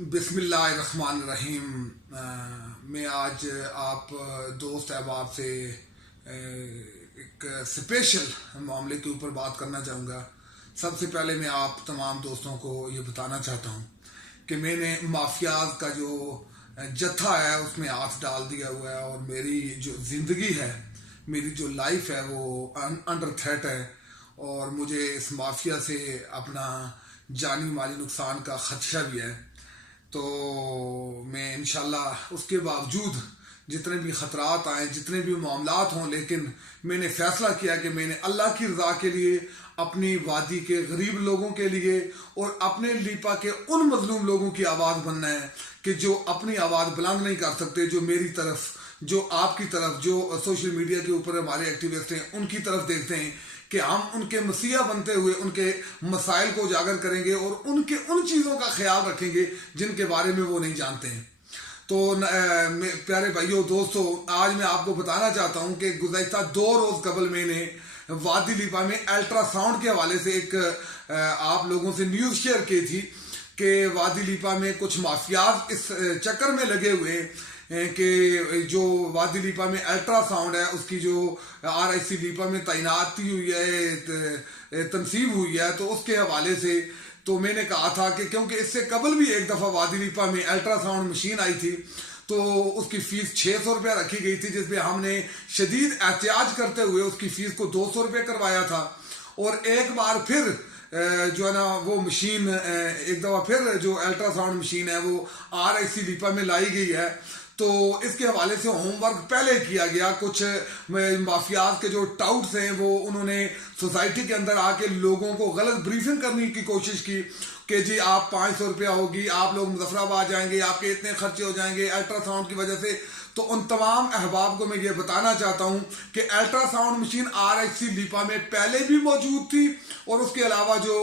बिस्मिल्लाहिर्रहमानिर्रहीम। मैं आज आप दोस्त अहबाब से एक स्पेशल मामले के ऊपर बात करना चाहूँगा। सबसे पहले मैं आप तमाम दोस्तों को ये बताना चाहता हूँ कि मैंने माफियाज का जो जत्था है उसमें हाथ डाल दिया हुआ है और मेरी जो ज़िंदगी है, मेरी जो लाइफ है वो अंडर थ्रेट है और मुझे इस माफिया से अपना जानी माली नुकसान का खदशा भी है। तो मैं इंशाल्लाह उसके बावजूद जितने भी ख़तरात आए, जितने भी मामलात हों, लेकिन मैंने फ़ैसला किया कि मैंने अल्लाह की रज़ा के लिए, अपनी वादी के गरीब लोगों के लिए और अपने लीपा के उन मजलूम लोगों की आवाज़ बनना है कि जो अपनी आवाज़ बुलंद नहीं कर सकते, जो मेरी तरफ, जो आपकी तरफ, जो सोशल मीडिया के ऊपर हमारे एक्टिविस्ट हैं उनकी तरफ देखते हैं कि हम उनके मसीहा बनते हुए उनके मसाइल को उजागर करेंगे और उनके उन चीज़ों का ख्याल रखेंगे जिनके बारे में वो नहीं जानते हैं। तो प्यारे भाइयों दोस्तों, आज मैं आपको बताना चाहता हूं कि गुज़श्ता 2 रोज़ कबल मैंने वादी लीपा में अल्ट्रासाउंड के हवाले से एक आप लोगों से न्यूज़ शेयर की थी कि वादी लीपा में कुछ माफियाज इस चक्कर में लगे हुए कि जो वादी लीपा में अल्ट्रासाउंड है उसकी जो RIC लीपा में तैनाती हुई है, तनसीब हुई है, तो उसके हवाले से तो मैंने कहा था कि क्योंकि इससे कबल भी एक दफ़ा वादी लीपा में अल्ट्रासाउंड मशीन आई थी तो उसकी फ़ीस 600 रुपया रखी गई थी, जिसमें हमने शदीद एहतियाज करते हुए उसकी फ़ीस को 200 रुपये करवाया था। और एक बार फिर जो है ना वो मशीन एक दफ़ा फिर जो अल्ट्रासाउंड मशीन है वो RIC लीपा में लाई गई है। तो इसके हवाले से होमवर्क पहले किया गया। कुछ माफियाज के जो टाउट्स हैं वो उन्होंने सोसाइटी के अंदर आके लोगों को गलत ब्रीफिंग करने की कोशिश की कि जी आप 500 रुपया होगी, आप लोग मुजफ्फराबाद जाएंगे, आपके इतने खर्चे हो जाएंगे अल्ट्रासाउंड की वजह से। तो उन तमाम अहबाब को मैं ये बताना चाहता हूँ कि अल्ट्रासाउंड मशीन RIC लीपा में पहले भी मौजूद थी और उसके अलावा जो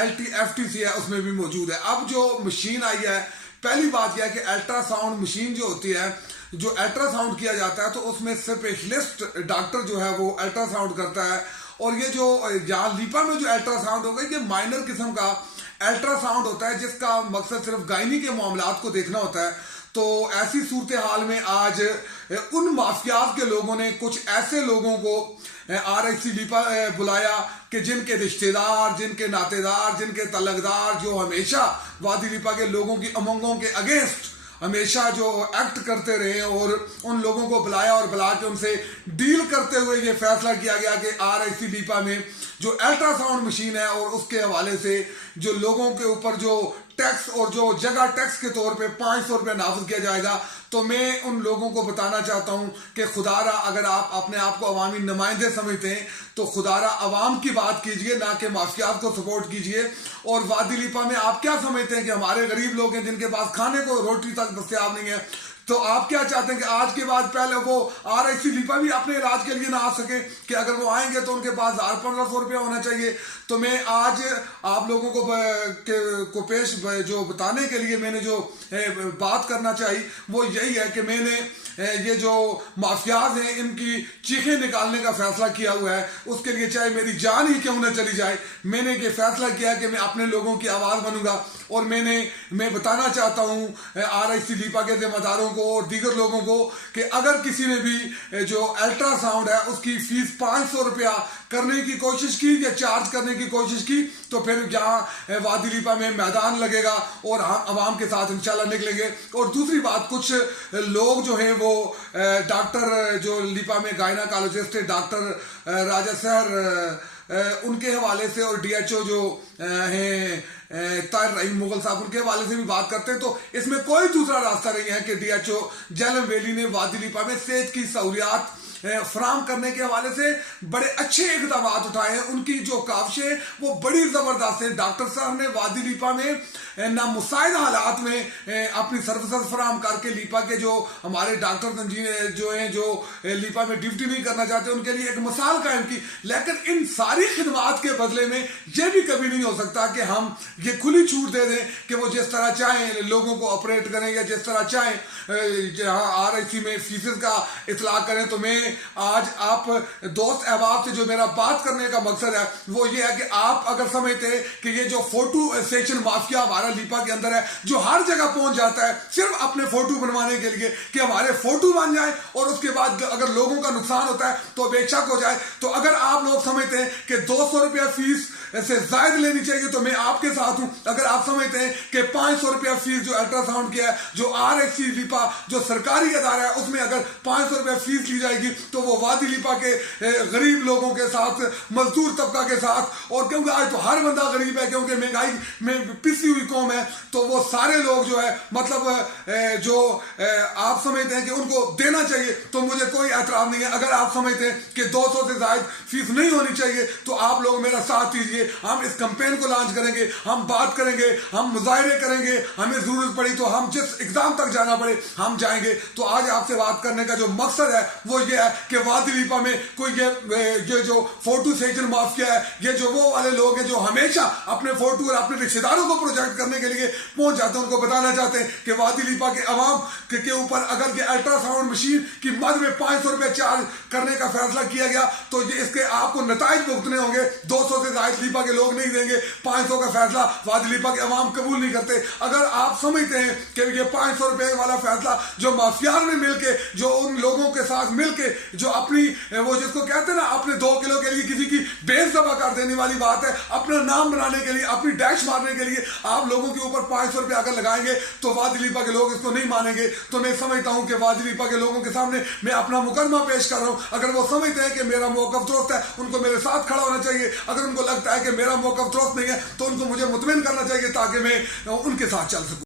LTFTC है उसमें भी मौजूद है। अब जो मशीन आई है, पहली बात यह है कि अल्ट्रासाउंड मशीन जो होती है, जो अल्ट्रासाउंड किया जाता है तो उसमें स्पेशलिस्ट डॉक्टर जो है वो अल्ट्रासाउंड करता है। और ये जो यहाँ लीपा में जो अल्ट्रासाउंड होगा ये माइनर किस्म का अल्ट्रासाउंड होता है जिसका मकसद सिर्फ गायनी के मामलात को देखना होता है। तो ऐसी सूरत हाल में आज उन माफियाज के लोगों ने कुछ ऐसे लोगों को RIC लीपा बुलाया कि जिनके रिश्तेदार, जिनके नातेदार, जिनके तलकदार जो हमेशा वादी लीपा के लोगों की उमंगों के अगेंस्ट हमेशा जो एक्ट करते रहे, और उन लोगों को बुलाया और बुला के उनसे डील करते हुए ये फैसला किया गया कि RIC लीपा में जो अल्ट्रासाउंड मशीन है और उसके हवाले से जो लोगों के ऊपर जो टैक्स और जो जगह टैक्स के तौर पे 500 रुपये नाफिज किया जाएगा। तो मैं उन लोगों को बताना चाहता हूं कि खुदारा अगर आप अपने आप को अवामी नुमाइंदे समझते हैं तो खुदारा अवाम की बात कीजिए, ना कि माफियात को सपोर्ट कीजिए। और वादी लीपा में आप क्या समझते हैं कि हमारे गरीब लोग हैं जिनके पास खाने को रोटी तक दस्तयाब नहीं है, तो आप क्या चाहते हैं कि आज के बाद पहले वो RIC लीपा भी अपने इलाज के लिए ना आ सके, कि अगर वो आएंगे तो उनके पास 1500 रुपया होना चाहिए। तो मैं आज आप लोगों को पेश जो बताने के लिए मैंने जो बात करना चाहिए वो यही है कि मैंने ये जो माफियाज हैं इनकी चीखें निकालने का फैसला किया हुआ है। उसके लिए चाहे मेरी जान ही क्यों न चली जाए, मैंने ये फैसला किया कि मैं अपने लोगों की आवाज़ बनूंगा। और मैं बताना चाहता हूँ RIC लीपा के जिम्मेदारों को और दीगर लोगों को कि अगर किसी ने भी जो अल्ट्रासाउंड है उसकी फीस 500 रुपया करने की कोशिश की या चार्ज करने की कोशिश की तो फिर यहाँ वादी लीपा में मैदान लगेगा और हम आवाम के साथ इंशाल्लाह निकलेंगे। और दूसरी बात, कुछ लोग जो हैं वो डॉक्टर जो लीपा में गायनाकोलॉजिस्ट डॉक्टर राजा सर उनके हवाले से और DHO जो हैं ताहिर रहीम मुगल साहब उनके हवाले से भी बात करते हैं। तो इसमें कोई दूसरा रास्ता नहीं है कि DHO झेलम वैली ने वादी लीपा में सेहत की सहूलियात फराम करने के हवाले से बड़े अच्छे इकदाम उठाए हैं। उनकी जो काविशें वो बड़ी ज़बरदस्त है। डॉक्टर साहब ने वादी लीपा में नामुसाइद हालात में अपनी सर्विसेज फराम करके लीपा के जो हमारे डॉक्टर जो हैं जो लीपा में ड्यूटी नहीं करना चाहते उनके लिए एक मिसाल कायम की। लेकिन इन सारी खिदमात के बदले में यह भी कभी नहीं हो सकता कि हम ये खुली छूट दे दें कि वो जिस तरह चाहें लोगों को ऑपरेट करें या जिस तरह चाहें जहाँ RIC में फीसेस का इतलाक करें। तो मैं آج آپ دوست احباب سے جو میرا بات کرنے کا مقصد ہے وہ یہ ہے کہ آپ اگر سمجھتے ہیں کہ یہ جو فوٹو سیشن مافیا ہمارا لیپا کے اندر ہے جو ہر جگہ پہنچ جاتا ہے صرف اپنے فوٹو بنوانے کے لیے کہ ہمارے فوٹو بن جائیں اور اس کے بعد اگر لوگوں کا نقصان ہوتا ہے تو بے شک ہو جائے، تو اگر آپ لوگ سمجھتے ہیں کہ 200 روپیہ فیس سے زائد لینی چاہیے تو میں آپ کے ساتھ ہوں۔ اگر آپ سمجھتے ہیں کہ 500 روپیہ فیس جو الٹرا ساؤنڈ کی ہے، جو RSC لیپا جو سرکاری ادارہ ہے اس میں اگر 500 روپیہ فیس لی جائے گی تو وہ وادی لیپا کے غریب لوگوں کے ساتھ، مزدور طبقہ کے ساتھ، اور کیونکہ آج تو ہر بندہ غریب ہے کیونکہ مہنگائی میں پسی ہوئی قوم ہے، تو وہ سارے لوگ جو ہے مطلب جو آپ سمجھتے ہیں کہ ان کو دینا چاہیے تو مجھے کوئی اعتراض نہیں ہے۔ اگر آپ سمجھتے ہیں کہ 200 سے زائد فیس نہیں ہونی چاہیے تو آپ لوگ میرا ساتھ دیجیے، ہم اس کمپین کو لانچ کریں گے، ہم بات کریں گے، ہم مظاہرے کریں گے، ہمیں ضرورت پڑی تو ہم جس اقدام تک جانا پڑے ہم جائیں گے۔ تو آج آپ سے بات کرنے کا جو مقصد ہے وہ یہ ہے کہ وادی لیپا میں کوئی یہ جو فوٹو سیشن مافیا ہے، یہ جو وہ والے لوگ ہیں جو ہمیشہ اپنے فوٹو اور اپنے رشتے داروں کو پروجیکٹ کرنے کے لیے پہنچ جاتے ہیں، ان کو بتانا چاہتے ہیں کہ وادی لیپا کے عوام کے اوپر اگر یہ الٹرا ساؤنڈ مشین کی مد میں 500 روپے چارج کرنے کا فیصلہ کیا گیا تو یہ اس کے آپ کو نتائج بھگتنے ہوں گے۔ 200 سے زائد لیپا کے لوگ نہیں دیں گے، 500 کا فیصلہ وادی لیپا کے عوام قبول نہیں کرتے۔ اگر آپ سمجھتے ہیں کہ یہ 500 روپے والا فیصلہ جو مافیان میں مل کے، جو ان لوگوں کے ساتھ مل کے جو اپنی وہ جس کو کہتے ہیں نا اپنے 2 کلو کے لیے کسی کی بیس دبا کر دینے والی بات ہے، اپنا نام بنانے کے لیے، اپنی ڈیش مارنے کے لیے آپ لوگوں کے اوپر 500 روپے اگر لگائیں گے تو وادی لیپا کے لوگ اس کو نہیں مانیں گے۔ تو میں سمجھتا ہوں کہ وادی لیپا کے لوگوں کے سامنے میں اپنا مقدمہ پیش کر رہا ہوں۔ اگر وہ سمجھتے ہیں کہ میرا موقف درست ہے ان کو میرے ساتھ کھڑا ہونا چاہیے، اگر ان کو لگتا ہے کہ میرا موقف درست نہیں ہے تو ان کو مجھے مطمئن کرنا چاہیے تاکہ میں ان کے ساتھ چل سکوں۔